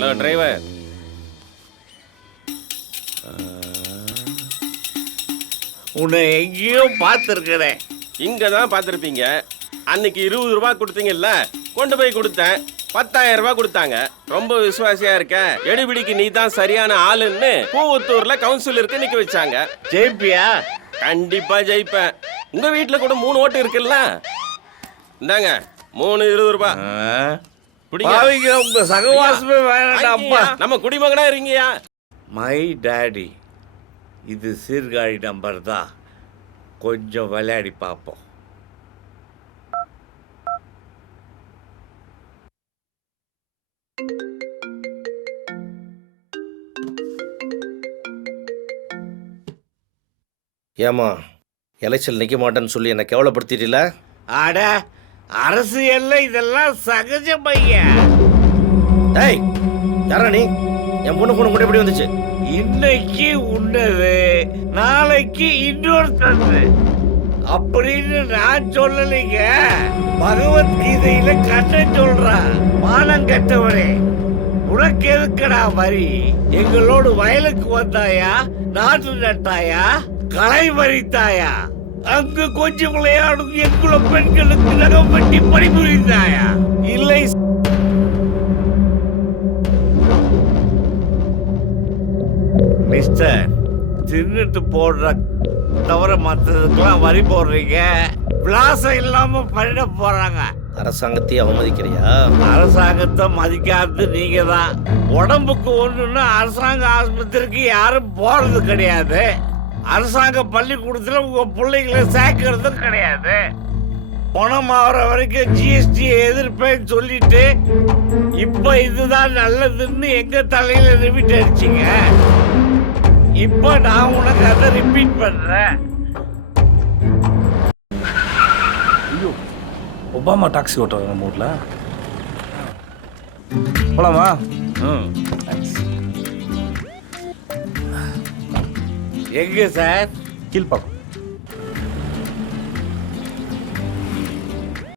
Hello driver. உன்னை எங்கேயோ பார்த்துருக்கிறேன். இங்கே தான் பார்த்துருப்பீங்க. அன்னைக்கு 20 ரூபா கொடுத்தீங்கல்ல, கொண்டு போய் கொடுத்தேன். 10,000 ரூபாய் கொடுத்தாங்க. ரொம்ப விசுவாசியா இருக்க, எடுபிடிக்கு நீ தான் சரியான ஆளுன்னு பூவத்தூர்ல கவுன்சிலருக்கு நிக்க வச்சாங்க. ஜெயிப்பியா? கண்டிப்பா ஜெயிப்பேன். உங்க வீட்டுல கூட 3 ஓட்டு இருக்குல்ல, இந்தாங்க 3 20 ரூபாய். பாவிங்க, உங்க சகவாசமே வேணாம்ப்பா. நம்ம குடிமகனா இருக்கீங்கயா. My daddy. இது சீர்காழி நம்பர் தான். கொஞ்சம் விளையாடி பார்ப்போம். ஏமா எலெக்ஷன் நிற்க மாட்டேன்னு சொல்லி என்னை கேவலப்படுத்திட்டீல? அட, அரசியல்ல இதெல்லாம் சகஜம் பையா. டேய், யாரா நீ? என் பொண்ணு கூட எப்படி வந்துச்சு? இன்னைக்கு உன்னது, நாளைக்கு இன்னொருத்தது அப்படின்னு நான் சொல்லலைங்க. பகவத்கீதையில கண்ணன் சொல்றான், மானம் கட்டவரே உனக்கு எதுக்கடா வரி? எங்களோடு வயலுக்கு வந்தாயா, நாட்டு நட்டாயா, களை பறித்தாயா, அங்கு கொஞ்சம் விளையாடும் எங்குள்ள பெண்களுக்கு நகம் வெட்டி பணிபுரிந்தாயா? இல்லை மிஸ்டர், தின்னுட்டு போடுற தவிர மற்றதுக்கெல்லாம் வரி போடுறீங்க. விலாசம் இல்லாம பண்ணிட போறாங்க. அரசாங்கத்தையே அவமதிக்கிறியா? அரசாங்கத்தை மதிக்காதது நீங்க தான். உடம்புக்கு ஒண்ணுன்னா அரசாங்க ஆஸ்பத்திரிக்கு யாரும் போறது கிடையாது. அரசாங்க பள்ளிக்கூடத்துல உங்க பிள்ளைங்களை சேர்க்கறதும் கிடையாது. பணம் ஆகிற வரைக்கும் ஜிஎஸ்டி எதிர்ப்பேன்னு சொல்லிட்டு இப்ப இதுதான் நல்லதுன்னு எங்க தலையில ரிப்பீட் அடிச்சிங்க. இப்ப நான் உனக்கு அதை ரிப்பீட் பண்றேன். ஐயோ, ஒபாமா டாக்ஸி ஓட்டுறாங்க நம்ம ஊர்ல. போலாமா? எங்க சார்? கீழ்பாக்கம்.